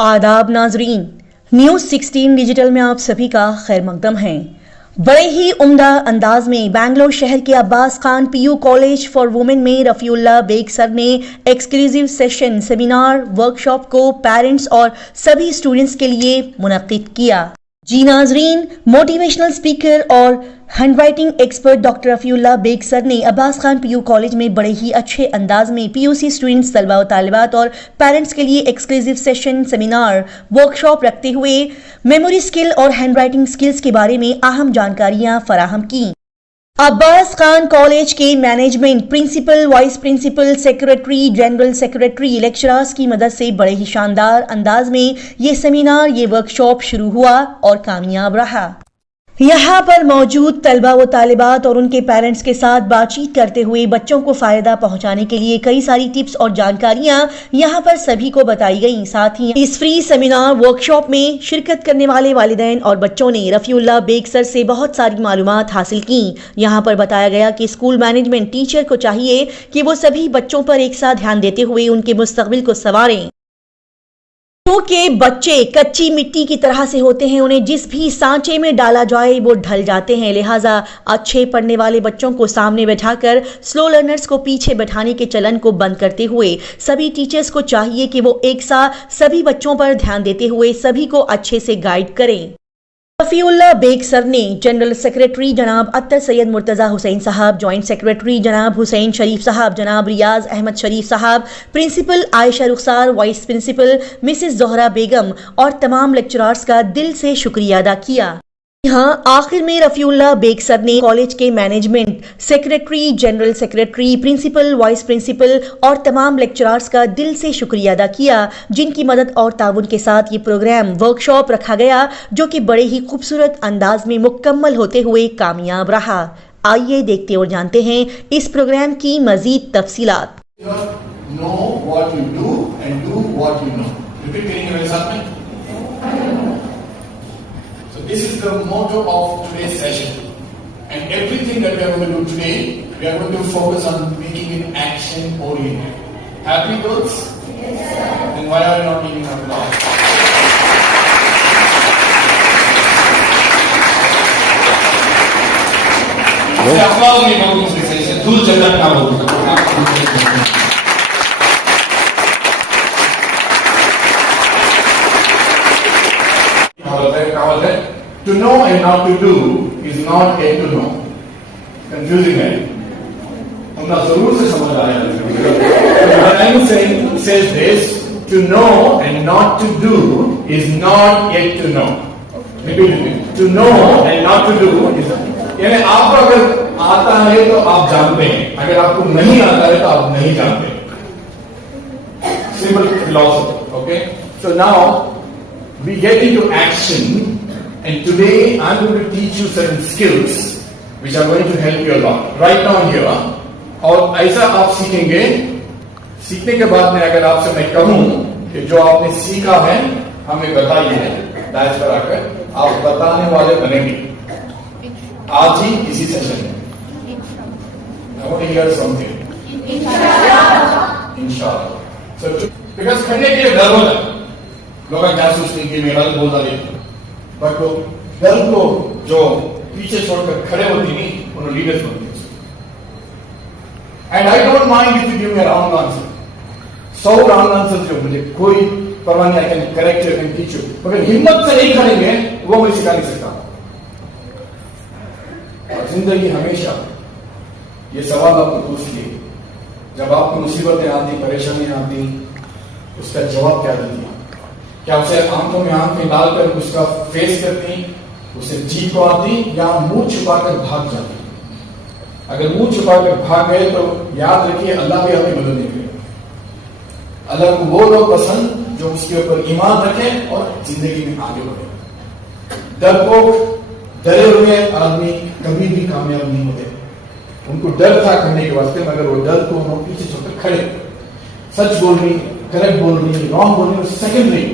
आदाब नाजरीन, न्यूज 16 डिजिटल में आप सभी का खैर मकदम है। बड़े ही उम्दा अंदाज में बेंगलोर शहर के Abbas Khan PU college for women में रफीउल्लाह बेग सर ने एक्सक्लूसिव सेशन, सेमिनार, वर्कशॉप को पेरेंट्स और सभी स्टूडेंट्स के लिए मुनक्किद किया। जी नाजरीन, मोटिवेशनल स्पीकर और handwriting expert doctor Rafiullah Baig sir ने अब्बास खान पीयू कॉलेज में बड़े ही अच्छे अंदाज में पीयूसी स्टूडेंट्स, तलबा और तालिबात और पेरेंट्स के लिए एक्सक्लूसिव सेशन, सेमिनार, वर्कशॉप रखते हुए मेमोरी स्किल और हैंडराइटिंग स्किल्स के बारे में अहम जानकारियां फराहम की। अब्बास खान कॉलेज के management, principal, vice principal, secretary, general secretary, lecturers की मदद से बड़े ही शानदार अंदाज में ये सेमिनार, ये वर्कशॉप शुरू हुआ और कामयाब रहा। यहाँ पर मौजूद तलबा व तालिबात और उनके पेरेंट्स के साथ बातचीत करते हुए बच्चों को फायदा पहुंचाने के लिए कई सारी टिप्स और जानकारियां यहाँ पर सभी को बताई गई। साथ ही इस फ्री सेमिनार वर्कशॉप में शिरकत करने वाले वालिदैन और बच्चों ने रफीउल्लाह बेग सर से बहुत सारी मालूमात हासिल की। यहाँ पर बताया गया कि स्कूल मैनेजमेंट, टीचर को चाहिए कि वो सभी बच्चों पर एक साथ ध्यान देते हुए उनके मुस्तकबिल को संवारें, क्योंकि बच्चे कच्ची मिट्टी की तरह से होते हैं, उन्हें जिस भी सांचे में डाला जाए वो ढल जाते हैं। लिहाजा अच्छे पढ़ने वाले बच्चों को सामने बैठाकर स्लो लर्नर्स को पीछे बैठाने के चलन को बंद करते हुए सभी टीचर्स को चाहिए कि वो एक साथ सभी बच्चों पर ध्यान देते हुए सभी को अच्छे से गाइड करें। रफीउल्लाह बेग सर ने जनरल सेक्रेटरी जनाब अत्तर सैयद मुर्तज़ा हुसैन साहब, जॉइंट सेक्रेटरी जनाब हुसैन शरीफ साहब, जनाब रियाज अहमद शरीफ साहब, प्रिंसिपल आयशा रुखसार, वाइस प्रिंसिपल मिसेस जोहरा बेगम और तमाम लेक्चरर्स का दिल से शुक्रिया अदा किया। यहाँ आखिर में रफीउल्लाह बेग सर ने कॉलेज के management, secretary, general secretary, principal, vice principal और तमाम लेक्चरर्स का दिल से शुक्रिया अदा किया, जिनकी मदद और ताउन के साथ ये प्रोग्राम वर्कशॉप रखा गया, जो कि बड़े ही खूबसूरत अंदाज में मुकम्मल होते हुए कामयाब रहा। आइए देखते और जानते हैं इस प्रोग्राम की मजीद तफसीलात। This is the motto of today's session, and everything that we are going to do today, we are going to focus on making it action oriented. Happy girls? Yes, sir. Then why are you not giving applause? applause नहीं बोलूँ इसके session, धूल जगत ना बोलूँ। To know and not to do is not yet to know. Confusing है? हमने जरूर से समझ आया है। What I'm saying says this: to know and not to do is not yet to know. To know and not to do is, यानी आपको अगर आता है तो आप जानते हैं, अगर आपको नहीं आता है तो आप नहीं जानते। Simple philosophy, okay? So now we get into action. And today I'm going to teach you certain skills which are going to help you a lot right now here. और ऐसा आप सीखेंगे, सीखने के बाद में अगर आपसे मैं कहूँ कि जो आपने सीखा है हमें बताइए, डायस पर आकर आप बताने वाले बनेंगे आज ही इसी सेशन में। I want to hear something. इंशाल्लाह। So because करने के लिए डर होता है, लोग क्या सोचते हैं कि मेरा बोल डाले, बट वो डर को जो पीछे छोड़कर खड़े होती नहीं, उन्होंने लीडर्स बनते हैं। And I don't mind if you give me wrong answer, 100 wrong answer जो मुझे कोई परवाह नहीं, I can correct you, I can teach you, मगर हिम्मत से नहीं खड़ेंगे वो मैं सिखा नहीं सकता। और जिंदगी हमेशा ये सवाल आपको पूछिए, जब आपको मुसीबतें आती, परेशानियां आती, उसका जवाब क्या देती? क्या उसे आंखों में आंखें डालकर उसका फेस करती, उसे जीत को आती, या मुंह छुपाकर भाग जाती? अगर मुंह छुपाकर भाग गए तो याद रखिए अल्लाह भी आपकी मदद नहीं करेगा। अल्लाह को वो लोग पसंद जो उसके ऊपर ईमान रखें और जिंदगी में आगे बढ़े। डरपोक, डरे हुए आदमी कभी भी कामयाब नहीं होते। उनको डर था करने के वास्ते, मगर वो डर को उन्होंने पीछे छोड़कर खड़े। सच बोल रही, करेक्ट बोल रही, रॉन्ग बोल रही, secondary,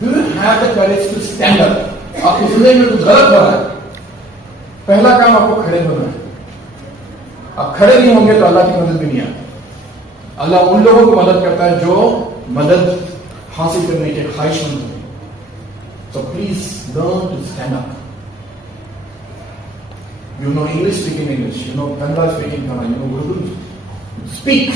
Do you have the courage to stand up? आपकी जिंदगी में कुछ गलत हो रहा है, पहला काम आपको खड़े होना है। आप खड़े नहीं होंगे तो अल्लाह की मदद भी नहीं आती। अल्लाह उन लोगों को मदद करता है जो मदद हासिल करने के ख्वाहिशमंद हैं, तो please learn to stand up. You know English, speak in English. You know Kannada, speak in Kannada. You know Urdu, speak.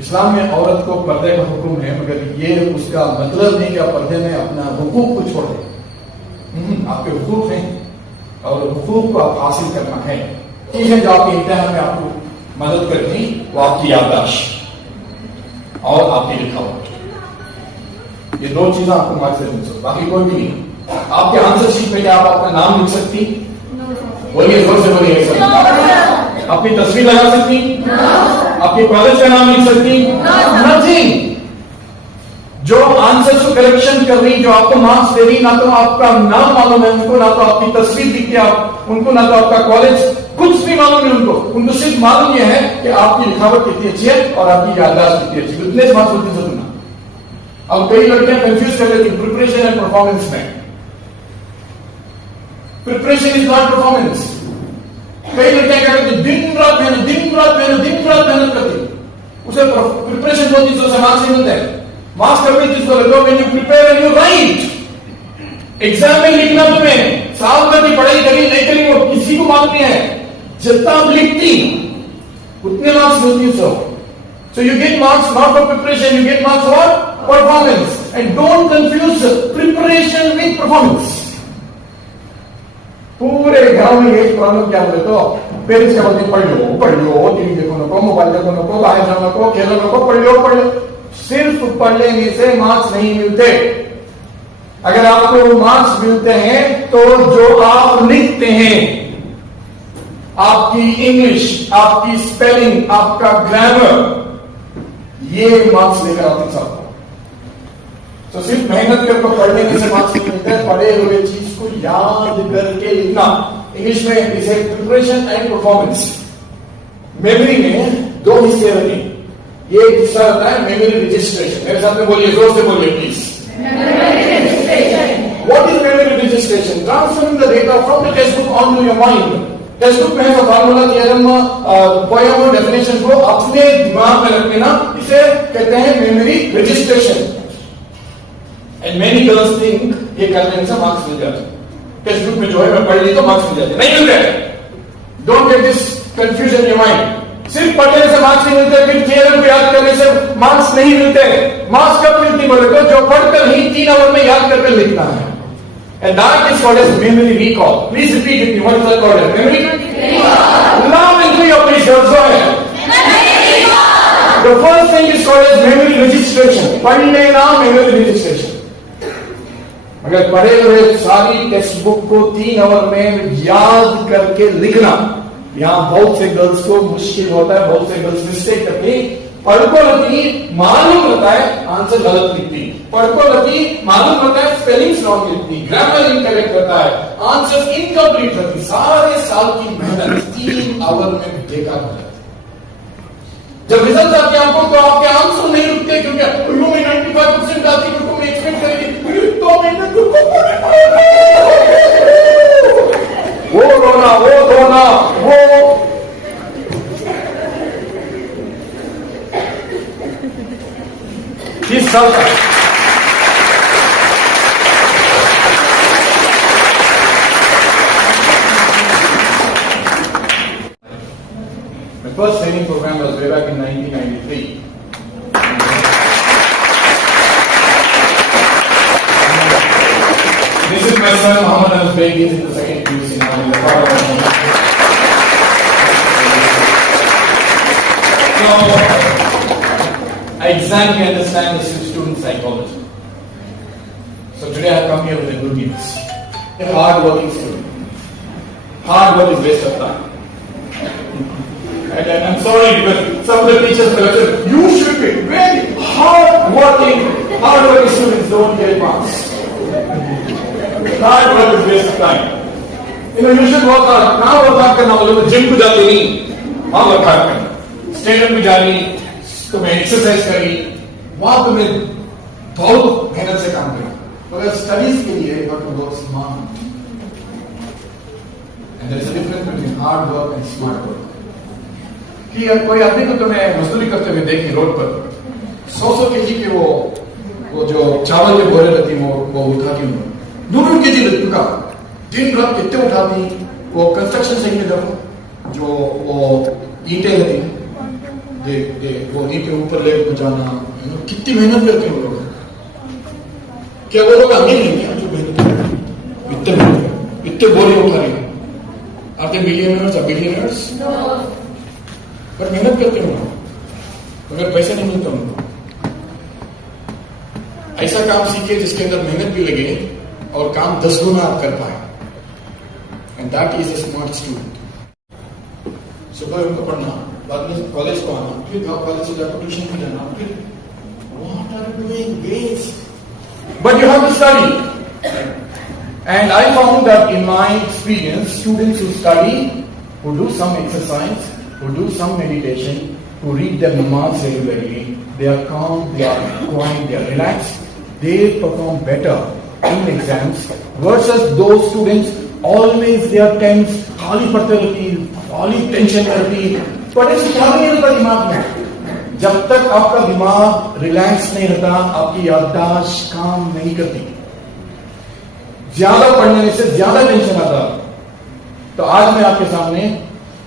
इस्लाम में औरत को पर्दे का हुक्म है, मगर ये उसका मतलब नहीं कि आप पर्दे में अपना हुकूक को छोड़ दें. आपके हुकूक हैं और हुकूक को आप हासिल करना है. चीजें जो आपके इम्तिहान में आपको मदद करती वो आपकी याददाश्त और आपकी लिखावट, ये दो चीजें आपको मार्क्स दे सकते, बाकी कोई भी नहीं. आपके आंसर शीट में क्या आप अपना नाम लिख सकती? बोलिए, जोर से बोलिए. अपनी तस्वीर लगा सकती? आपके कॉलेज का नाम लिख सकती? नथिंग. जो आंसर को करेक्शन कर रही, जो आपको मार्क्स दे रही, ना तो आपका नाम मालूम है उनको, ना तो आपकी तस्वीर दिखती है उनको, ना तो आपका कॉलेज, कुछ भी मालूम नहीं उनको सिर्फ मालूम यह है कि आपकी लिखावट कितनी अच्छी है और आपकी याददाश्त कितनी अच्छी है. इतने मार्क्स होते हैं. अब कई लड़कियां कंफ्यूज कर लेती प्रिपरेशन एंड परफॉर्मेंस में. Preparation is not performance. कई लड़कियां क्या करती, दिन रात मेहनत करती, उसे प्रिपरेशन दो चीजों से मार्क्स नहीं मिलते हैं. मार्क्स कभी चीज को लगो when you prepare and you right. Exam में लिखना तुम्हें साल भर की पढ़ाई करी नहीं करी वो किसी को मालूम नहीं है. जितना आप लिखती उतने मार्क्स मिलती है. So you get marks not for preparation, you get marks for performance. And don't confuse preparation with performance. पूरे गांव में एक प्रॉब्लम क्या बोले तो पेरेंट्स क्या बोलते, पढ़ लो टीवी देखो नको, मोबाइल देखो नको, बाहर जाओ नको, खेलो नको, पढ़ लो. सिर्फ पढ़ लेने से मार्क्स नहीं मिलते. अगर आपको मार्क्स मिलते हैं तो जो आप लिखते हैं, आपकी इंग्लिश, आपकी स्पेलिंग, आपका ग्रामर, ये मार्क्स लेकर आते सबको. तो सिर्फ मेहनत करके पढ़ने से मार्क्स नहीं मिलते. पढ़े हुए चीज को याद करके लिखना. इंग्लिश में इसे प्रिपरेशन एंड परफॉर्मेंस. मेमोरी में दो हिस्से रहते हैं. ये एक हिस्सा रहता है मेमोरी रजिस्ट्रेशन. मेरे साथ में बोलिए, जोर से बोलिए please. What is memory registration? Transferring the data from the textbook onto your mind. Text book में है फॉर्मूला, थियरम, पोयम और डेफिनेशन को अपने दिमाग में रख लेना, इसे कहते हैं memory registration. And many girls think ये करने से मार्क्स मिल जाते. टेक्स्ट बुक में जो है मैं पढ़ ली तो मार्क्स मिल जाते. नहीं मिलते. Don't get this confusion in your mind. सिर्फ पढ़ने से मार्क्स नहीं मिलते, फिर थियरम को याद करने से मार्क्स नहीं मिलते. मार्क्स कब मिलती बोले तो जो पढ़कर ही 3 आवर में याद करके लिखना है. And that is called as memory recall. Please repeat it. What is that called as? Memory recall. Loud and clear, please girls. Go ahead. Memory recall. The first thing is called as memory registration. पढ़ने ना memory registration. अगर पढ़े हुए सारी text book को 3 आवर में याद करके लिखना, यहाँ बहुत से गर्ल्स को मुश्किल होता है. बहुत से गर्ल्स मिस्टेक करती, पढ़को लगी मालूम रहता है आंसर गलत लिखती, पढ़को लगी मालूम रहता है स्पेलिंग रॉन्ग लिखती, ग्रामर इनकरेक्ट रहता है, आंसर इनकम्प्लीट रहती. सारे साल की मेहनत 3 आवर में बेकार हो जाती. जब रिजल्ट आते हैं आपको तो आपके आंसर नहीं रुकते, क्योंकि में 95% आती है, मैं एक्सपेक्ट करेंगे तो मेहनत वो रोना वो धोना वो. किस साल का My first training program was way back in 1993. This is my son Muhammad Al-Baig. He's in the second PUC now in the parliament. So I exactly understand the student psychology. So today I come here with a good news. A hard-working student. Hard work is waste of time. And I'm sorry because some of the teachers will say, you should be very hard-working students don't get marks. Hard work is waste of time. You should work hard. Now work hard करना बोलो तो जिम को जाते नहीं, वहाँ work hard करना. स्टेडियम में जानी, तुम्हें एक्सरसाइज करी, वहां तुम्हें बहुत मेहनत से काम करना. मगर स्टडीज के लिए you have to work smart. And there is a difference between hard work and smart work. कि कोई आदमी को तुम्हें मजदूरी करते हुए देखी रोड पर, 100 केजी के वो जो चावल के बोरे रहती वो उठाती हूँ, 2 केजी लगती का दिन रात कितने उठाती। वो कंस्ट्रक्शन साइट में देखो जो वो ईंटें रहती हैं, वो ईंटें ऊपर लेकर जाना, कितनी मेहनत करते हैं वो लोग। क्या वो लोग अमीर नहीं क्या जो मेहनत इतने बोरे उठा रहे हैं? आर दे मिलियनर्स और बिलियनर्स? पर मेहनत करते हो मगर पैसा नहीं मिलता उनको। ऐसा काम सीखे जिसके अंदर मेहनत भी लगे और काम 10 गुना आप कर पाए, and that is a smart student. सुबह उनको पढ़ना, बाद में कॉलेज को आना, फिर कॉलेज से जाकर ट्यूशन में जाना, फिर what are you doing waste? But you have to study. And I found that in my experience, students who study, who do some exercise, who do some meditation, who read their namaz regularly, they are calm, they are quiet, they are relaxed, they perform better in exams versus those students always they are tense, खाली पढ़ते रहती, खाली टेंशन रहती, पढ़े से क्या नहीं रहता दिमाग में। जब तक आपका दिमाग रिलैक्स नहीं रहता, आपकी याददाश्त काम नहीं करती। ज्यादा पढ़ने से ज्यादा टेंशन आता। तो आज मैं आपके सामने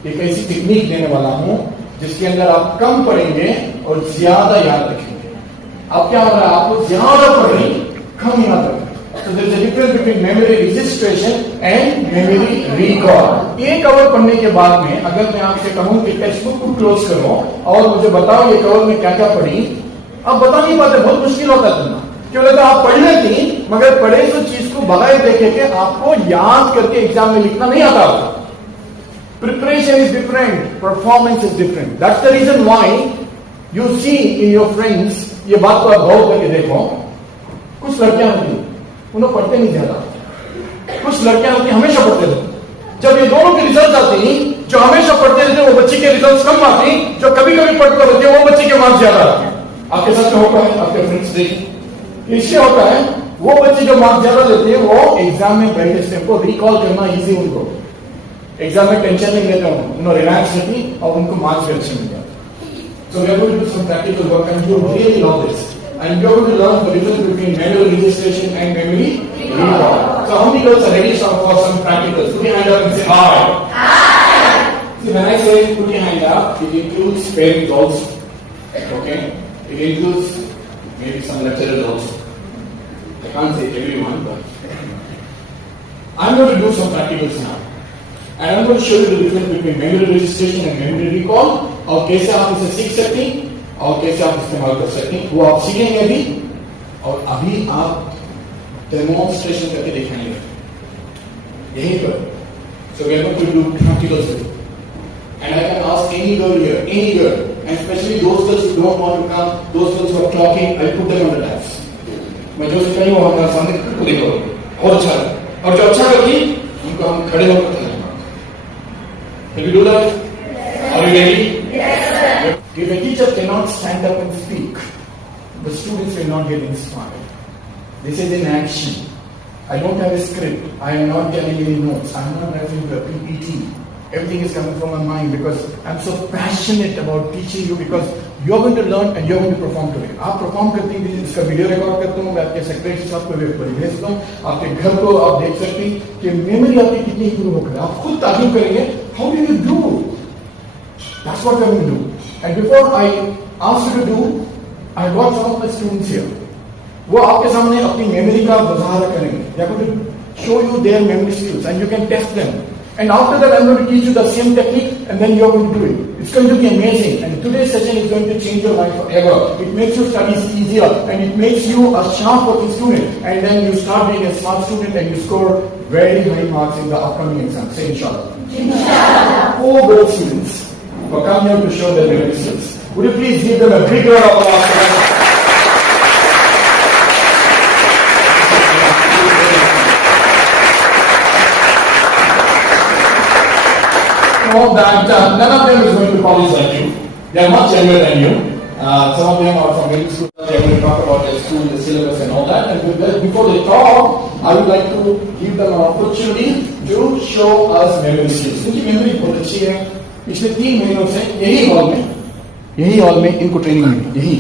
एक ऐसी टेक्निक देने वाला हूं जिसके अंदर आप कम पढ़ेंगे और ज्यादा याद रखेंगे। आप क्या हो रहा है, आपको ज्यादा पढ़ रही कम याद रखेंगे। तो there is a difference between memory registration and memory recall. एक कवर पढ़ने के बाद में अगर मैं आपसे कहूं कि टेक्स्ट बुक को क्लोज करो और मुझे बताओ ये कवर में क्या क्या पढ़ी, आप बता नहीं पाते, बहुत मुश्किल होता है तुमने। क्यों बोले तो आप पढ़ लेती मगर पढ़े तो चीज को बगैर देखे के आपको याद करके एग्जाम में लिखना नहीं आता। Preparation is different, performance is different. That's the reason why you see in your friends, ये बात को आप गौर करके देखो, कुछ लड़कियां होती उन्हें पढ़ते नहीं ज्यादा, कुछ लड़कियां होती हमेशा पढ़ते रहते। जब ये दोनों के रिजल्ट आती, जो हमेशा पढ़ते रहते वो बच्चे के रिजल्ट कम आती, जो कभी कभी पढ़ते रहते वो बच्चे के मार्क्स ज्यादा आते। आपके साथ में होता है, आपके फ्रेंड्स देखिए, इससे होता है वो बच्चे जो मार्क्स ज्यादा लेते हैं वो एग्जाम में बैठे स्टेप को रिकॉल करना इजी, उनको एग्जाम में टेंशन नहीं लेते, उन्हें रिलैक्स रहती और उनको मार्क्स भी अच्छे मिल जाते। So we are going to do some practical work and you really love this and you are going to learn the difference between memory registration and memory recall. So how many girls are ready for some practicals? Put your hand up and say I. See, when I say put your hand up, it includes parents also. Okay? It includes maybe some lecturers also. I can't say everyone, but I'm going to do some practicals now. And I'm going to show you the difference between memory registration and memory recall, और कैसे आप इसे सीख सकते हैं और कैसे आप इस्तेमाल कर सकते हैं, वो आप सीखेंगे अभी। और अभी आप डेमोन्स्ट्रेशन करके दिखाएंगे यहीं पर। So we are going to do practicals with you. And I can ask any girl here, any girl, and especially those girls who don't want to come, those girls who are talking, I put them on the desk. मैं जो सिखाई वो हमारे सामने खुद देखो और अच्छा है, और जो अच्छा करती उनको हम खड़े होकर बताएंगे। Can you do that? Are you ready? Yes, sir. If a teacher cannot stand up and speak, the students will not get inspired. This is in action. I don't have a script. I am not getting any notes. I am not writing the PPT. Everything is coming from my mind because I'm so passionate about teaching you because you're going to learn and you're going to perform today. आप perform करती हैं, इसका video record करता हूँ, मैं आपके सेक्रेटरी साहब को वेब पर भेजता हूँ, आपके घर को आप देख सकती हैं कि मेमोरी आपकी कितनी इंप्रूव हो गई। आप खुद तारीफ करेंगे, how do you do? That's what I'm going to do. And before I ask you to do, I got some of my students here. वो आपके सामने अपनी मेमोरी का मुजाहरा करेंगे। They are going to show you their memory skills and you can test them. And after that, I'm going to teach you the same technique, and then you're going to do it. It's going to be amazing. And today's session is going to change your life forever. It makes your studies easier, and it makes you a sharp working student. And then you start being a smart student, and you score very high marks in the upcoming exam. Say inshallah. Inshallah. 4 girl students who come here to show their memory skills. Would you please give them a big round of applause? That none of them is going to college like you. They are much younger than you. Some of them are from middle school. They are going to talk about their school, the syllabus and all that. And before they talk, I would like to give them an opportunity to show us memory skills. क्योंकि memory बहुत अच्छी है। पिछले 3 महीनों से यही हॉल में इनको ट्रेनिंग मिली, यही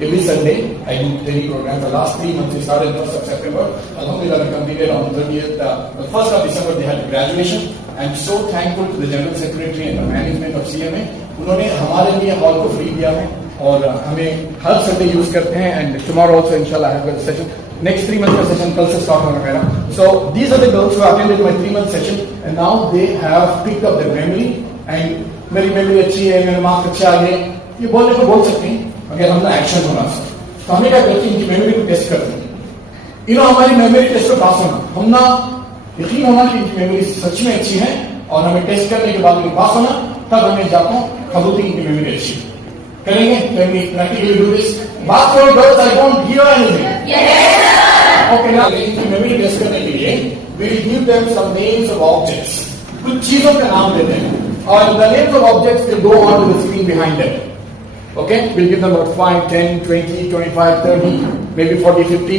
every Sunday I do training program. The last 3 months we started 1st of September. Alhamdulillah, we completed on 30th, the 1st of December they had graduation. I'm so thankful to the General Secretary and the management of CMA. उन्होंने हमारे लिए हॉल को फ्री दिया है और हमें हर Sunday use करते हैं. एंड टुमारो ऑल्सो इंशाल्लाह have a session. Next 3 month का सेशन कल से स्टार्ट होगा मेरा. So these are the girls who attended my 3 month session and now they have picked up their memory. And मेरी memory अच्छी है, मेरे मार्क्स अच्छे आ गए, ये बोलने को बोल सकते हैं अगर हमने एक्शन होना. तो हमें क्या करते हैं, इनकी मेमोरी को टेस्ट करते हैं. हमारी मेमोरी टेस्ट को पास होना, हम ना यकीन होना कि इनकी मेमोरी सच में अच्छी है और हमें टेस्ट करने के बाद उन्हें पास होना, तब हमें जाता हूं खबर थी इनकी मेमोरी अच्छी करेंगे. Practically do this. बात करो girls, I don't give anything. Okay, ना इनकी मेमोरी टेस्ट करने के लिए we will give them some names of objects. कुछ चीजों का नाम देते हैं और the names of objects will go on to the screen behind them. Okay, we'll give them about 5, 10, 20, 25, 30, maybe 40, 50.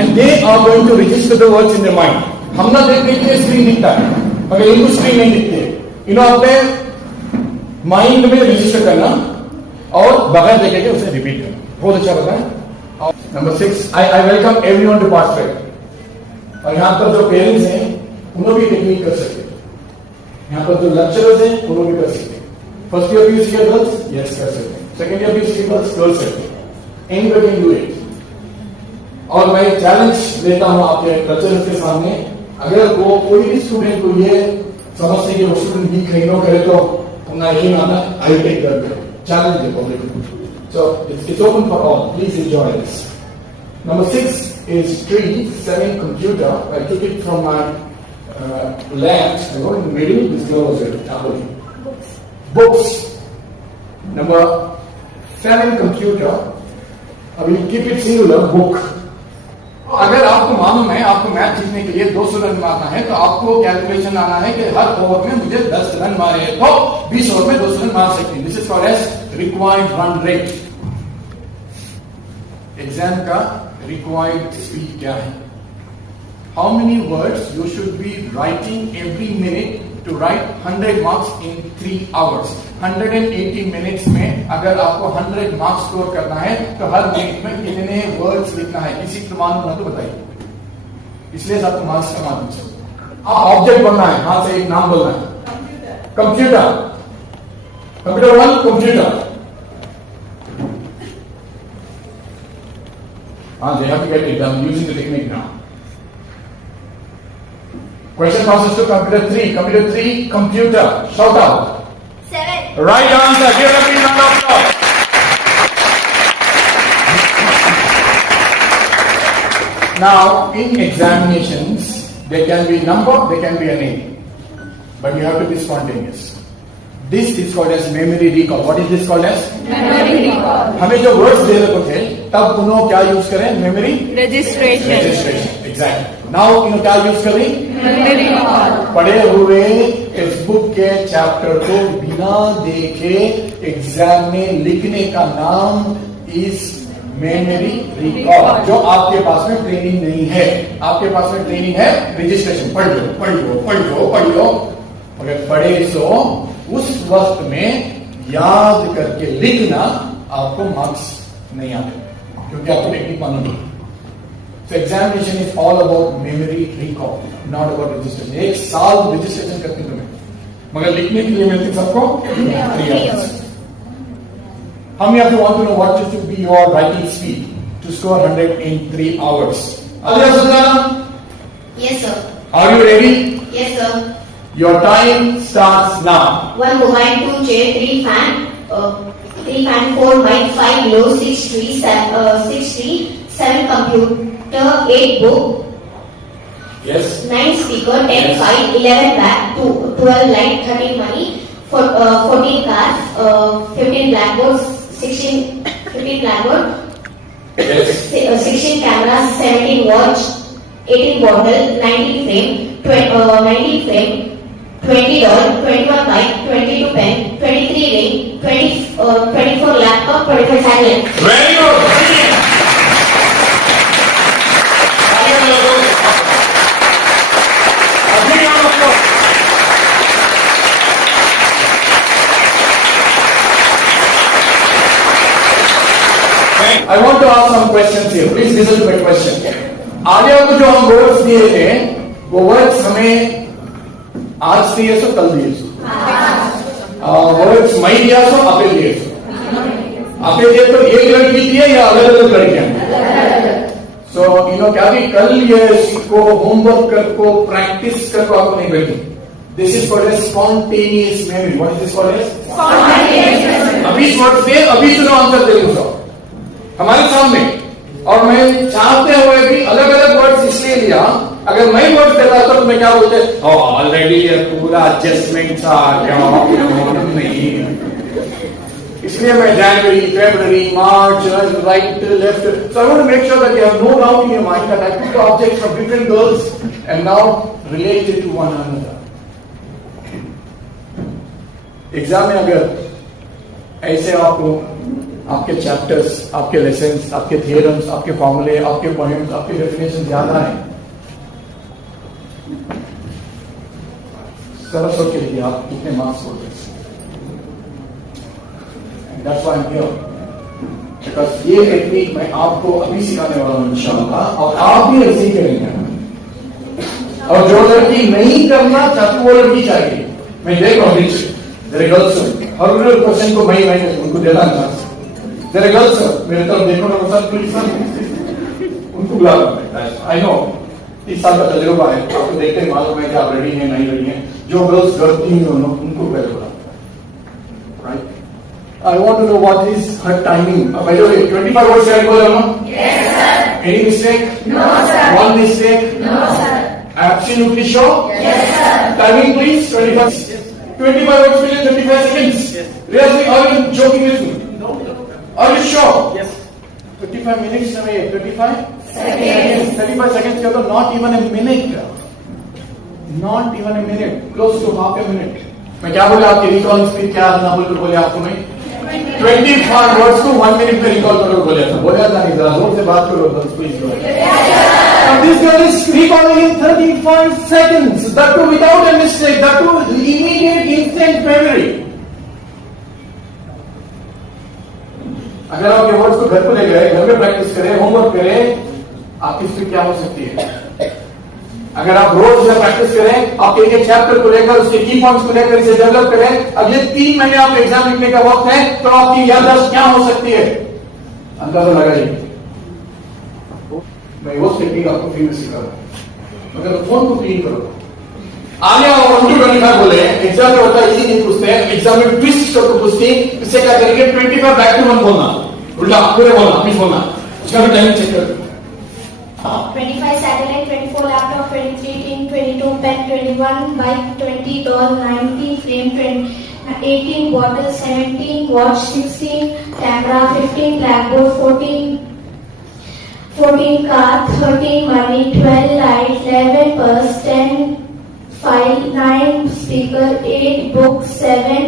And they are going to register the words in their mind. हम ना देखने के लिए स्क्रीन दिखता है, मगर इनको स्क्रीन नहीं दिखते. अपने माइंड में रजिस्टर करना और बगैर देखे के उसे रिपीट करना. बहुत अच्छा बताया. नंबर 6, I welcome everyone to participate. और यहाँ पर जो पेरेंट्स हैं उन्होंने भी टेक्निक कर सकते हैं. यहाँ पर जो लेक्चरर्स हैं उन्होंने भी कर सकते हैं. फर्स्ट ईयर PUC के गर्ल्स यस कर सकते हैं, सेकेंड ईयर PUC के गर्ल्स कर सकते हैं. Anybody can do it. और मैं चैलेंज देता हूं आपके लेक्चरर्स के सामने, अगर वो कोई भी स्टूडेंट को ये समझते कि वो स्टूडेंट वीक नहीं नो करे तो उन्हें यकीन आना, I will take that challenge the public. So it's open for all. Please enjoy this. Number 6 is tree, 7 computer. I took it from my lab. I wrote in the middle. This girl was at Apple. Books. Number 7 computer. I will keep it singular, book. अगर आपको मालूम है आपको मैथ सीखने के लिए 200 रन मारना है तो आपको कैलकुलेशन आना है कि हर ओवर में मुझे 10 रन मारे तो 20 ओवर में 200 रन मार सकते हैं. This is called as required run rate. Exam का रिक्वायर्ड स्पीड क्या है? How many words you should be writing every minute to write 100 marks in 3 hours. 180 minutes में अगर आपको 100 marks स्कोर करना है तो हर मिनट में कितने वर्ड्स लिखना है? किसी को मालूम ना तो बताइए. इसलिए आपको मार्क्स कमा दीजिए. ऑब्जेक्ट बनना है, हाथ से एक नाम बोलना है. Computer. Computer 1 computer. they have to get it done using the technique now. Question passes to computer 3. Computer 3, computer. Shout out. 7. Right answer. Give a big round of applause. Now, in examinations, there can be number, there can be a name. But you have to be spontaneous. This is called as memory recall. What is this called as? Memory recall. हमें जो वर्ड्स देने को थे तब उन्होंने क्या यूज करें? Memory Registration. Exactly. Now क्या यूज करें? Memory recall. पढ़े हुए इस बुक के चैप्टर को बिना देखे एग्जाम में लिखने का नाम इज मेमोरी रिकॉल. जो आपके पास में ट्रेनिंग नहीं है, आपके पास में ट्रेनिंग है रजिस्ट्रेशन. पढ़ लो. अगर पढ़े सो उस वक्त में याद करके लिखना आपको मार्क्स नहीं आते क्योंकि आपको टेक्निक मालूम नहीं. So examination is all about memory recall, not about registration. 1 साल रजिस्ट्रेशन करते तुम्हें, मगर लिखने के लिए मिलती सबको 3 hours. How many of you want to know what should be your writing speed to score 100 in 3 hours? Aliya Sultana? Yes, sir. Are you ready? Yes, sir. Your time starts now. 1 mobile, 2 chair, 3 fan, 4 mic, 5 glow, 6 tree, 7 computer, 8 book, Yes. 9 speaker, 10 Yes. file, 11 bag, 12 light, 13 money, 14 cars, 15 blackboards, 15 blackboard, Yes. 16 cameras, 17 watch, 18 bottle, 19 frame, 19 frame, 20 doll, 21 bike, 22 pen, 23 ring, 24 laptop, 25 satellite. Very good. questions here. Please listen to my question. आगे आपको जो हम वर्ड्स दिए थे वो वर्ड्स हमें आज दिए सो कल दिए सो वर्ड्स मई दिया सो आपे दिए सो आपे दिए तो एक लड़की दी है या अलग अलग लड़कियां? सो क्या भी कल ये सीखो, होमवर्क करको, प्रैक्टिस करको आपको नहीं बैठी. This is called as spontaneous memory. What is this called as? अभी वर्ड से अभी सुनो आंसर दे दो हमारे सामने. और मैं चाहते हुए भी अलग अलग वर्ड्स इसलिए लिया. अगर मैं वर्ड कहता था तो मैं क्या बोलते, ऑलरेडी ये पूरा एडजस्टमेंट था क्या नहीं. इसलिए मैं January, February, March, right, left. So I want to make sure that you have no doubt in your mind that I took the objects from different girls and now related to one another. Exam में अगर ऐसे आपको आपके चैप्टर्स, आपके लेसन्स, आपके थियरम्स, आपके फॉर्मूले, आपके पॉइंट्स, आपके डेफिनेशन ज्यादा है, सरस के लिए आप कितने मार्क्स होते हैं? That's why I'm here. Because ये टेक्निक मैं आपको अभी सिखाने वाला हूं इंशाअल्लाह, और आप भी ऐसे ही करेंगे. और जो लड़की नहीं करना चाहती वो लड़की चाहिए. मैं देख रहा हूँ मेरे गर्ल्स हर क्वेश्चन को मैं उनको देना चाहता. मेरे गर्ल्स मेरे तरफ देखो ना सर, प्लीज सर उनको बुला. आई नो 30 साल का तजुर्बा है, आपको देखते ही मालूम है कि आप रेडी हैं नहीं रेडी हैं. जो गर्ल्स डरती हैं उनको पहले बुला. Right. I want to know what is her timing. By the way, 25 words shall I go down? Yes, sir. Any mistake? No, sir. One mistake? No, sir. Absolutely sure? Yes, sir. Timing please, 25. Yes. 25 words within 35 seconds. Yes. Really, are you joking with me? No. Are you sure? Yes. 25 minutes away, 35? Seconds. 35 seconds, not even a minute. Not even a minute. Close to half a minute. मैं क्या बोले आपकी recall speed क्या ना बोले आपको मैं 25 वर्ड्स को 1 मिनट में रिकॉल करो बोला था नहीं. जरा जोर से बात करो please. This girl is recalling in 35 seconds. That too without a mistake. That too immediate instant memory. अगर आप ये वर्ड्स को घर पे ले गए, घर में प्रैक्टिस करें, होमवर्क करें, आपकी स्पीड क्या हो सकती है? अगर आप रोज इसे प्रैक्टिस करें, आप एक एक चैप्टर को लेकर उसके की पॉइंट्स को लेकर इसे डेवलप करें, अगले 3 महीने आपको एग्जाम लिखने का वक्त है, तो आपकी याददाश्त क्या हो सकती है? अंदाजा लगाइए. मैं वो टेक्निक आपको फ्री में सिखा रहा हूं. मगर फोन को क्लीन करो. आगे आप 1 to 25 बोले, एग्जाम में होता है इजी नहीं पूछते हैं, एग्जाम में ट्विस्ट करके पूछते हैं. इससे क्या करेंगे? 25 बैक टू 1 बोलना, उल्टा पूरे बोलना, प्लीज बोलना. उसका भी टाइम चेक कर. 25 satellite, 24 laptop, 23 tin, 22 pen, 21 bike, 20 doll, 19 frame, 18 bottle, 17 watch, 16 camera, 15 blackboard, 14 car, 13 money, 12 light, 11 purse, 10 file, 9 speaker, 8 book, 7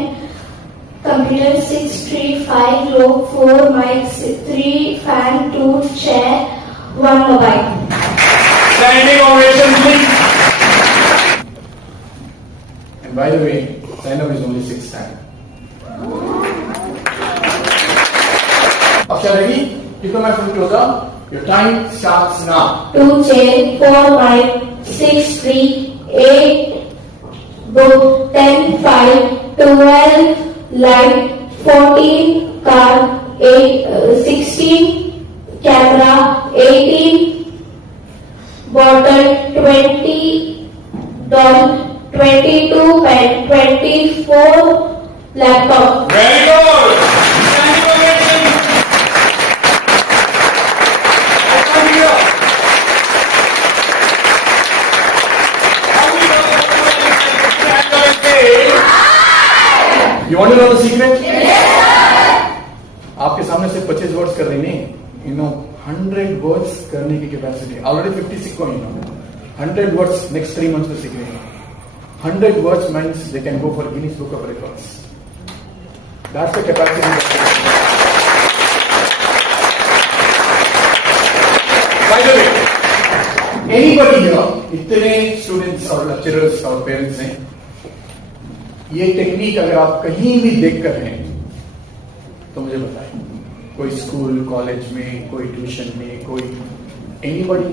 computer, 6 tree, 5 globe, 4 mic, 3 fan, 2 chair, 1 mobile. Standing ovation, please. And by the way, stand-up is only 6 times. Akshay, ready? Keep my foot closer. Your time starts now. 2 chair, 4 mic, 6 tree, 8 book, 10 file, 12 light, 14 car, 16 camera, 18 bottle, 20 doll, 22 pen, 24 laptop. Very good. Standing ovation. Come here. You want to know the secret? Yes, sir. आपके सामने से 25 वर्ड्स कर रही नहीं, 100 वर्ड्स करने की capacity. Already 50 सीखो 100 words next 3 मंथ्स में सीख रहे हैं. 100 words means they can go for Guinness Book of Records. That's the capacity. By the way, anybody here, इतने स्टूडेंट्स और लेक्चरर्स और पेरेंट्स हैं, ये टेक्निक अगर आप कहीं भी देख कर हैं तो मुझे बताएं. कोई स्कूल कॉलेज में, कोई ट्यूशन में, कोई एनीबॉडी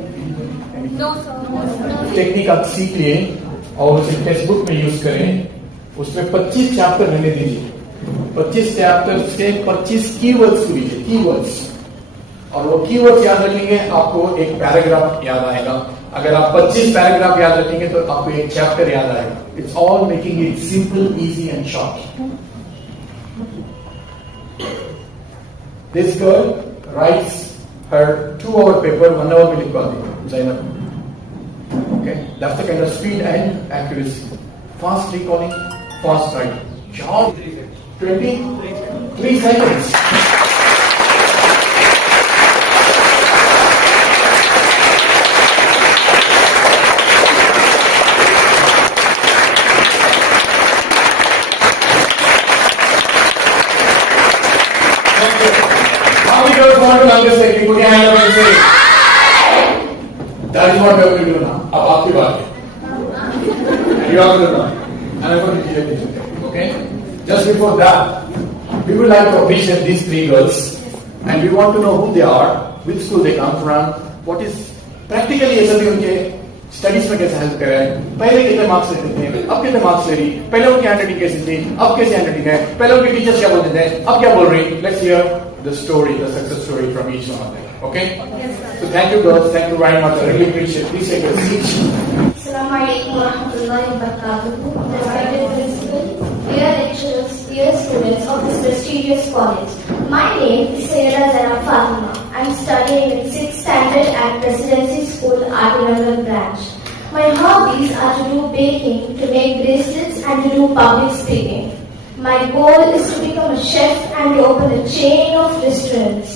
टेक्निक आप सीख लिए और उसे टेक्स्ट बुक में यूज करें। उसमें 25 चैप्टर रहने दीजिए, 25 चैप्टर से 25 कीवर्ड्स को लीजिए, कीवर्ड्स, और वो कीवर्ड्स याद रखेंगे आपको एक पैराग्राफ याद आएगा। अगर आप 25 पैराग्राफ याद रखेंगे तो आपको एक चैप्टर याद आएगा। It's all making it simple, easy and short. This girl rights her 2-hour paper 1 hour में लिखवा दी Zainab. Okay, that's the kind of speed and accuracy. Fast recalling, fast writing. Job 23 seconds. How many girls want to learn this technique? Put your hand up and say. That is what we are going to do now. अब आपकी बात है. You are going to learn. And I'm going to teach you this technique. Okay? Just before that, we would like to appreciate these 3 girls, and we want to know who they are, which school they come from, what is practically ऐसा भी उनके स्टडीज में कैसे हेल्प करे, पहले कितने मार्क्स लेते थे, अब कितने मार्क्स ले रही, पहले उनकी हैंडराइटिंग कैसी थी, अब कैसी हैंडराइटिंग है, पहले उनके टीचर्स क्या बोलते थे, अब क्या बोल रही। Let's hear the story, the success story from each one of them. Okay, so thank you girls, thank you very much, I really appreciate. Please take your seat. Assalamu alaikum wa rahmatullahi wa barakatuh. Respected principal, dear lecturers, dear students of this prestigious college. My name is Sayyida Zara Fatima. I am studying in 6th standard at Presidency School, Artinagar branch. My hobbies are to do baking, to make bracelets and to do public speaking. My goal is to become a chef and to open a chain of restaurants.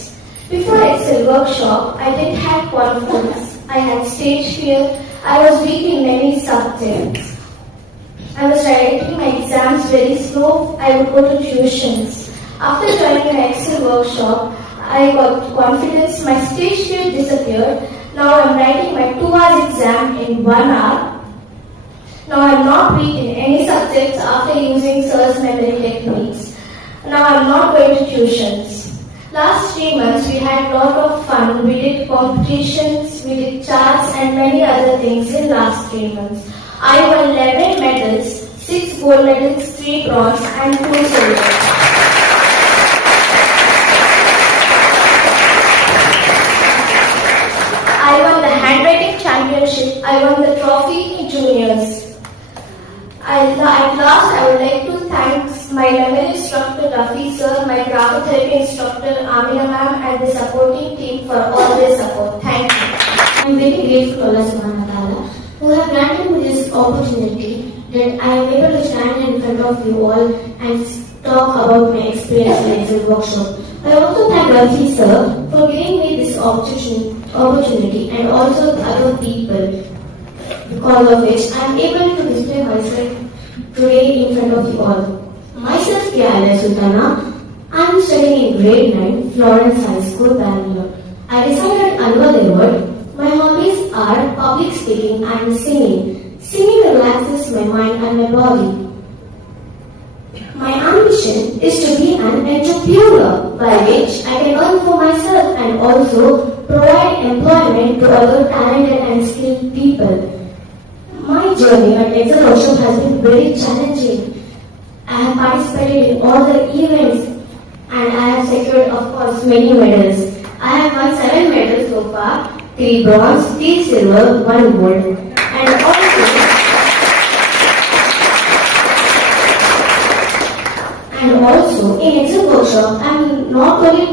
Before Excel workshop, I didn't have confidence. I had stage fear. I was weak in many subjects. I was writing my exams very slow. I would go to tuitions. After joining an Excel workshop, I got confidence. My stage fear disappeared. Now I am writing my 2 hours exam in 1 hour. Now I am not weak in any subjects after using Sir's memory techniques. Now I am not going to tuitions. Last 3 months we had a lot of fun. We did competitions, we did charts and many other things in last 3 months. I won 11 medals, 6 gold medals, 3 bronze and 2 silver. I won the handwriting championship. I won the trophy in juniors. At last, I would like to thank my memory instructor Rafi sir, my gramotherapy instructor Amina ma'am, and the supporting team for all their support. Thank you. I am very grateful to Allah subhanahu wa ta'ala who have granted me this opportunity that I am able to stand in front of you all and talk about my experience in Excel workshop. I also thank Rafi sir for giving me this opportunity and also the other people, because of which I am able to display myself today in front of you all. Myself, Kiala Sultana. I am studying in grade 9, Florence High School, Bangalore. I reside at Anwar Road. My hobbies are public speaking and singing. Singing relaxes my mind and my body. My ambition is to be an entrepreneur by which I can earn for myself and also provide employment to other talented and skilled people. My journey at Excel workshop has been very challenging. I have participated in all the events and I have secured, of course, many medals. I have won 7 medals so far, 3 bronze, 3 silver, 1 gold. And also in Excel workshop, I am not only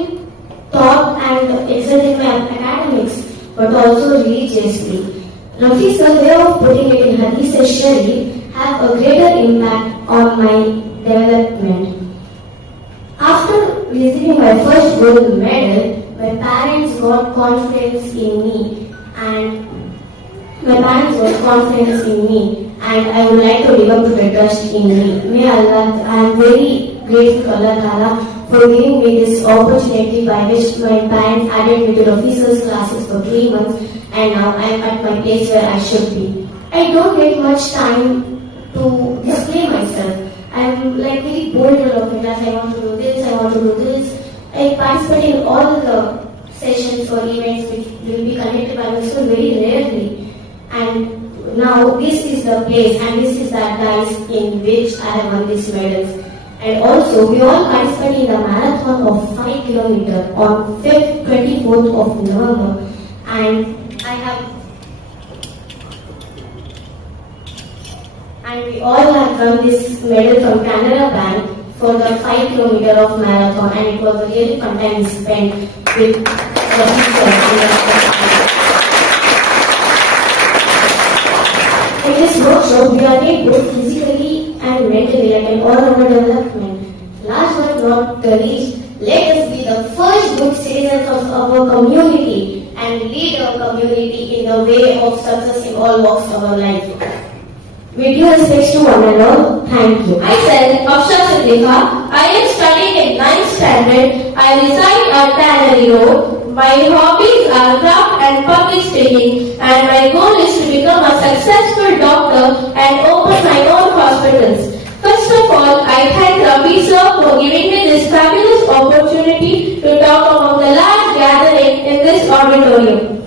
taught and excelled in my academics, but also religiously. Rafi's way of putting it in Hadith al-Sharif have a greater impact on my development. After receiving my first gold medal, my parents got confidence in me and I would like to live up to the trust in me. May Allah, I am very grateful to Allah Ta'ala for giving me this opportunity by which my parents added me to the officers classes for 3 months and now I am at my place where I should be. I don't get much time to display myself. I am like very bold of it as I want to do this, I want to do this. I participate in all the sessions or events which will be conducted by my school very rarely. And now this is the place and this is the dice in which I have won these medals. And also we all participate in the marathon of 5 km on 24th of November. And we all have won this medal from Canara Bank for the 5 km of marathon, and it was a really fun time spent with the teachers. In this workshop, we are made both physically and mentally like an all-round development. Last but not the least, let us be the first good citizens of our community and lead our community in the way of success in all walks of our life. With due respect to one and all, thank you. Myself, Afsha Siddiqa. I am studying in 9th standard. I reside at Tannery Road. My hobbies are craft and public speaking, and my goal is to become a successful doctor and open my own hospitals. First of all, I thank Rafi sir for giving me this fabulous opportunity to talk about the large gathering in this auditorium.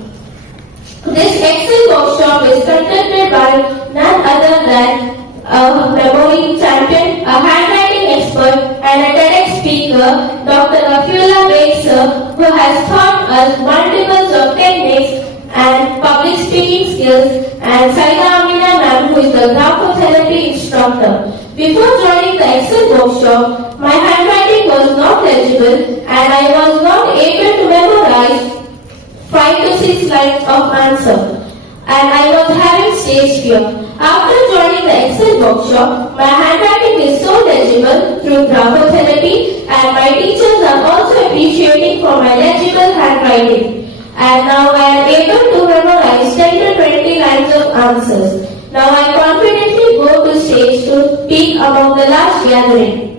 This Excel workshop is conducted by none other than a memory champion, a handwriting expert, and a TEDx speaker, Dr. Rafiullah Beg sir, who has taught us multiples of techniques and public speaking skills, and Saida Amina ma'am, who is the graphotherapy instructor. Before joining the Excel workshop, my handwriting was not legible, and I was not able to memorize 5 to 6 lines of answer, and I was having stage fear. After joining the Excel workshop, my handwriting is so legible through graphotherapy, and my teachers are also appreciating for my legible handwriting. And now I am able to memorize 10 to 20 lines of answers. Now I confidently go to stage to speak about the last gathering.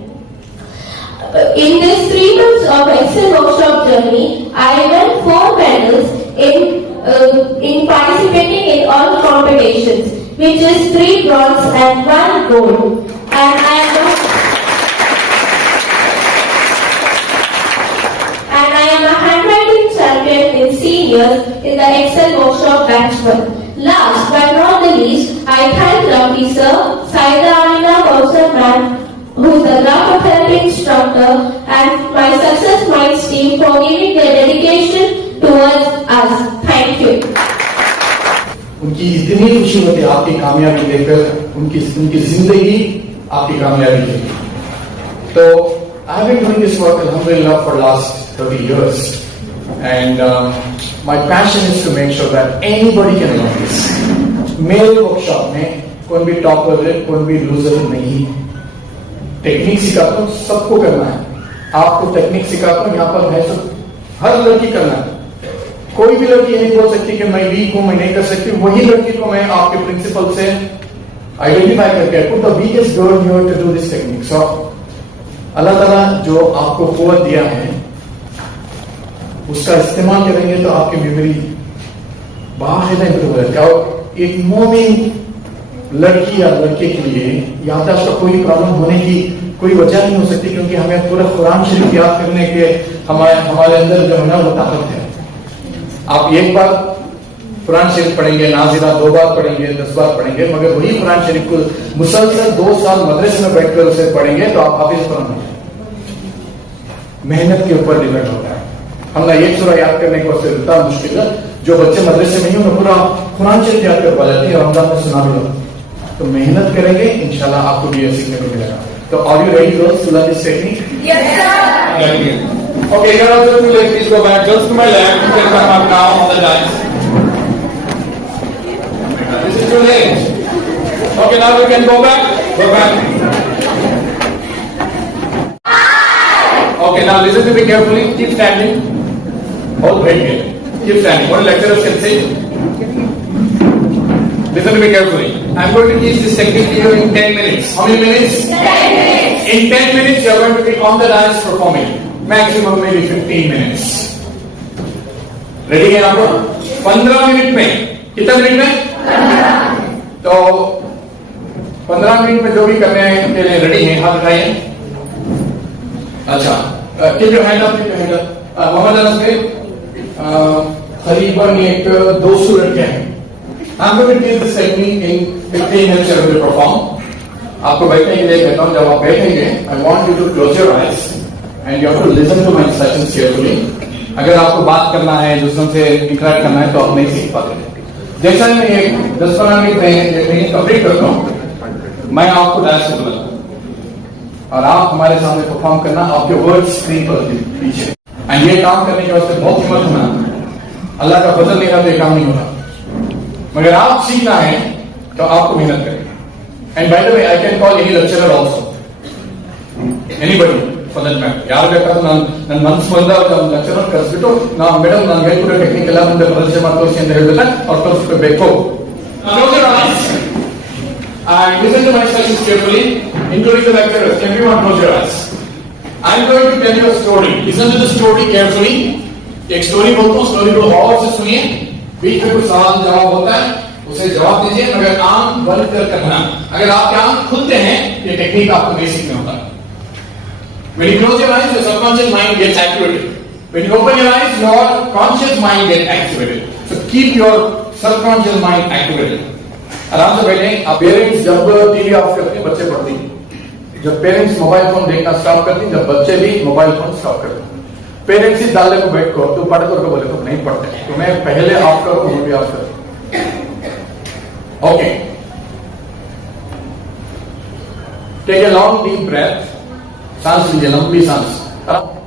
In this 3 months of Excel workshop journey, I won 4 medals in participating in all competitions, which is 3 bronze and 1 gold. And I am a handwriting champion in seniors in the Excel workshop batch 1. Last but not the least, I thank Rafi sir, Saida Amina Kausar ma'am, who is the graphotherapy instructor, and my Success Minds team for giving their dedication towards us. Thank you. उनकी इतनी खुशी होती है आपकी कामयाबी देखकर, उनकी जिंदगी आपकी कामयाबी देखकर. तो I have been doing this work, alhamdulillah, for last 30 years, and my passion is to make sure that anybody can learn this. मेरे वर्कशॉप में कोई भी टॉपर है, कोई भी लूजर नहीं. टेक्निक सिखाता हूँ, सबको करना है. आपको टेक्निक सिखाता हूँ, यहाँ पर है सब, हर लड़की करना है. कोई भी लड़की नहीं बोल सकती कि मैं वीक हूं, मैं नहीं कर सकती. वही लड़की को मैं आपके प्रिंसिपल से आइडेंटिफाई करके put the weakest girl here to do this technique. So Allah Taala जो आपको कुव्वत दिया है उसका इस्तेमाल करेंगे तो आपकी मेमोरी बाहर इंप्रूव रहती है. और एक मोमिन लड़की या लड़के के लिए याददाश्त का कोई प्रॉब्लम होने की कोई वजह नहीं हो सकती, क्योंकि हमें पूरा कुरान शरीफ याद करने के हमारे अंदर जो है ना वो ताकत है. आप एक बार कुरान शरीफ पढ़ेंगे, नाज़िला 2 बार पढ़ेंगे, 10 बार पढ़ेंगे, मगर वही कुरान शरीफ को मुसलसल 2 साल मदरसे में बैठकर उसे पढ़ेंगे तो आप हाफिज कुरान हो जाएंगे. मेहनत के ऊपर डिपेंड होता है. हमने एक सूरा याद करने को इतना मुश्किल है. जो बच्चे मदरसे में ही उन्हें पूरा कुरान शरीफ याद करवा जाती है, रमजान में सुना भी लो. तो मेहनत करेंगे, इंशाल्लाह आपको भी ये सीखने को मिलेगा. तो are you ready girls to learn this technique? Yes, sir. Okay, here are the 2 legs. Please go back. Girls to my left. You can come up now on the dice. This is 2 legs. Okay, now you can go back. Go back. Okay, now listen to me carefully. Keep standing. Hold right here. Keep standing. What lecturers can say? Listen to me carefully. I'm going to teach this technique to you in 10 minutes. How many minutes? 10 minutes. In 10 minutes, you're going to be on the dance performing. Maximum maybe 15 minutes. Ready है आप लोग? 15 मिनट में. कितना मिनट में? तो 15 मिनट में जो भी करने के लिए रेडी हैं, हाथ उठाइए. अच्छा, keep your hand up, keep your hand up. Mohammad अनस भाई, करीबन एक 200 लड़के हैं. I'm going to give this technique in 15 minutes. I will perform. आपको बैठने के लिए कहता हूँ. जब आप बैठेंगे, I want you to close your eyes and you have to listen to my instructions carefully. अगर आपको बात करना है, दूसरों से इंटरेक्ट करना है, तो आप नहीं सीख पाते. जैसा मैं एक 10-15 मिनट में ट्रेनिंग कंप्लीट करता हूँ, मैं आपको डायरेक्ट से बुलाता हूँ और आप हमारे सामने परफॉर्म करना. आपके वर्ड स्क्रीन पर पीछे. एंड ये काम करने के वास्ते बहुत हिम्मत होना. अल्लाह का फजल नहीं रहा तो ये काम नहीं होता. मगर आप सीखना है तो आपको मेहनत करेंगे. And by the way, I can call any lecturer also, anybody for that matter. ಯಾರು ಬೇಕಾದ್ರೂ ನನ್ನ ಮನಸ್ಸು ಬಂದಾಗ ಲೆಕ್ಚರರ್ ಕರೆಸ್ಬಿಟ್ಟು ನಾವು ಮೇಡಮ್ ನಾನು ಹೇಳ್ಕೊಡೋ ಟೆಕ್ನಿಕ್ ಎಲ್ಲ ಮುಂದೆ ಪ್ರದರ್ಶನ ಮಾಡ್ತೋಸಿ ಅಂತ ಹೇಳಿದ್ರೆ ಅವ್ರು ಕಲಿಸ್ಕೋಬೇಕು. And listen to my instructions carefully, including the lecturers. Everyone close your eyes. I'm going to tell you a story. Listen to the story carefully. एक स्टोरी बोलता हूँ, स्टोरी को गौर से सुनिए. बीच में कुछ सवाल जवाब होता है, उसे जवाब दीजिए, मगर आंख बंद कर करना. अगर आपके आंख खुलते हैं, ये टेक्निक आपको बेसिक में होता है. When you close your eyes, your subconscious mind gets activated. When you open your eyes, your conscious mind gets activated. So keep your subconscious mind activated. आराम से बैठे. आप पेरेंट्स जब टीवी ऑफ करते हैं, बच्चे पढ़ते हैं. जब पेरेंट्स मोबाइल फोन देखना स्टॉप करते हैं, जब बच्चे भी मोबाइल फोन स्टॉप करते हैं. पेरेंट्स ही डालने को बैठ को तो पढ़ कर बोले तो नहीं पढ़ते. तो मैं पहले ऑफ करूं, वो भी ऑफ करूं. Okay, take a long deep breath. सांस लीजिए, लंबी सांस.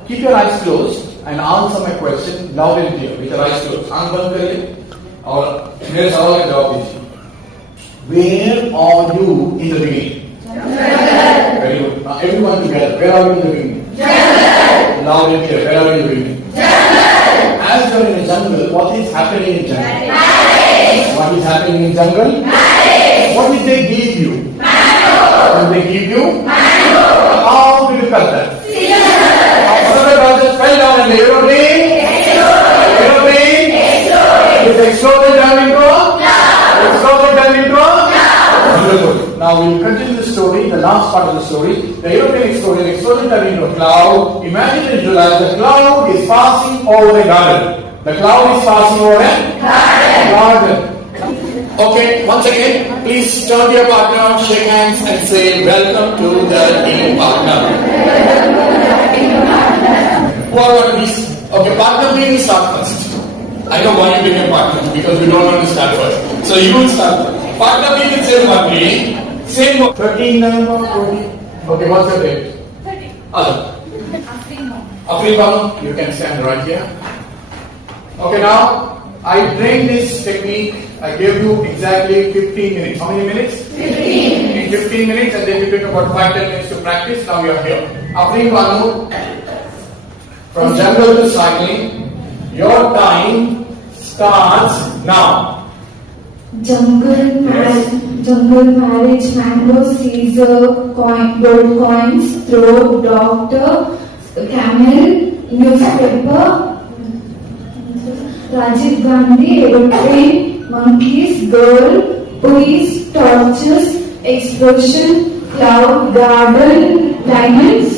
Keep your eyes close and answer my question loud and clear with your eyes close. आंख बंद करिए और मेरे सवाल का जवाब दीजिए. Where are you in the beginning? Very good. Now everyone together. Where are you in the beginning? Loud and clear. Where are you in the beginning? As you are in the jungle, what is happening in jungle? What is happening in jungle? What did they give you? Did they give you? How did you cut that? After the Rajas fell down and the aeroplane? Aeroplane? Is exploded down into a? Exploded down into a? Wonderful. Now we will continue the story, the last part of the story. The aeroplane exploded down into a cloud. Imagine and visualize the cloud is passing over a garden. The cloud is passing over a garden. Okay, once again, please turn to your partner, shake hands and say, welcome to the team partner. Who are one of these? Okay, partner, please start first. I know why you became partner, because we don't want to start first. So you will start first. Partner, please will say one name. Same 13 number 40. Okay, what's your date? 30. Afrika, you can stand right here. Okay, now I trained this technique. I gave you exactly 15 minutes. How many minutes? 15. In 15 minutes, and then you took about 5-10 minutes to practice. Now you are here. Afrika, from jungle to cycling, your time starts now. Jungle marriage, mango, Caesar, gold coins, throat, doctor, camel, newspaper, Rajiv Gandhi, aeroplane, monkeys, girl, police, torches, explosion, cloud, garden, diamonds.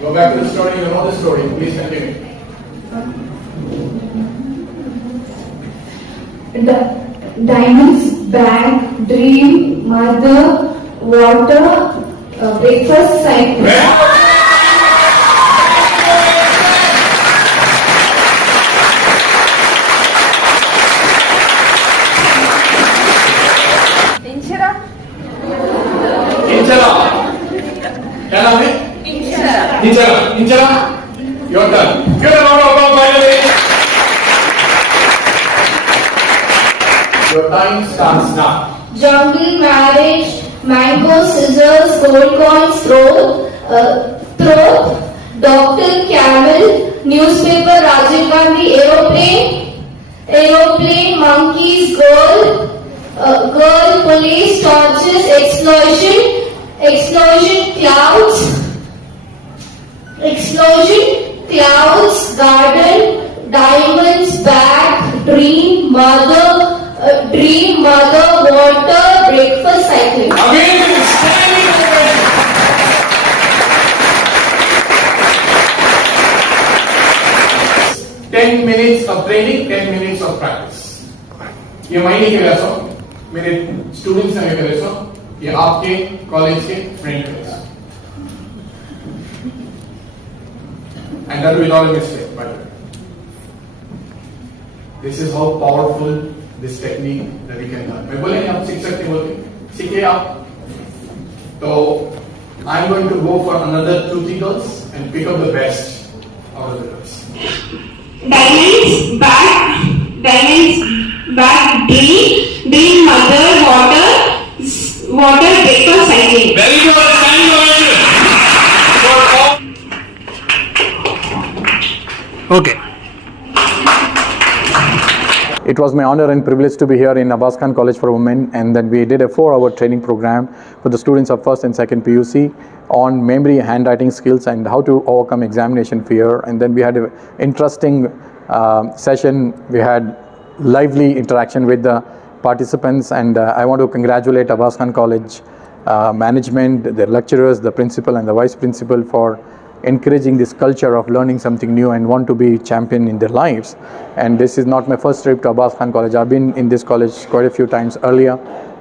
Go back to the story. You know the story. Please continue. Diamonds, bag, dream, mother, water, breakfast, cycle. Inchara क्या नाम है? Inchara your turn. Give a round of applause finally. Your time starts now. Jungle marriage, mango, scissors, gold coins, throat, doctor, camel, newspaper, Rajiv Gandhi, aeroplane, monkeys, girl, police, torches, clouds, garden, diamonds, bag, dream, mother, water, breakfast, cycling. Again, standing ovation. 10 minutes of training, 10 minutes of practice. ये मैं नहीं कह रहा सो, मेरे स्टूडेंट्स ने कह रहे सो, ये आपके कॉलेज के फ्रेंड कह रहे सो. And that will not be a mistake, but this is how powerful this technique that we can learn. मैं बोलेंगे आप सीख सकते बोलते सीखिए आप. तो I'm going to go for another 2-3 girls and pick up the best out of the girls. Diamonds, back, dream, mother, water, breakfast, cycling. Very good. Standing ovation for all. Okay. It was my honor and privilege to be here in Abbas Khan College for Women, and then we did a 4-hour training program for the students of 1st and 2nd PUC on memory, handwriting skills, and how to overcome examination fear. And then we had an interesting session. We had lively interaction with the participants, and I want to congratulate Abbas Khan College management, their lecturers, the principal and the vice principal for encouraging this culture of learning something new and want to be champion in their lives. And this is not my first trip to Abbas Khan College. I've been in this college quite a few times earlier,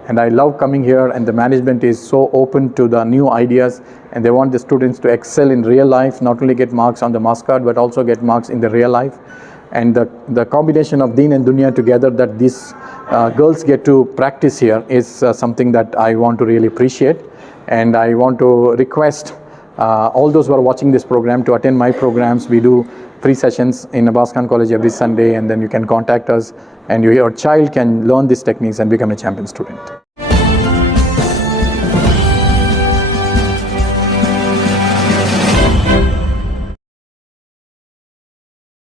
and I love coming here, and the management is so open to the new ideas, and they want the students to excel in real life, not only get marks on the marks card but also get marks in the real life. And the combination of Deen and Dunya together that these girls get to practice here is something that I want to really appreciate. And I want to request all those who are watching this program to attend my programs. We do free sessions in Abbas Khan College every Sunday, and then you can contact us and your child can learn these techniques and become a champion student.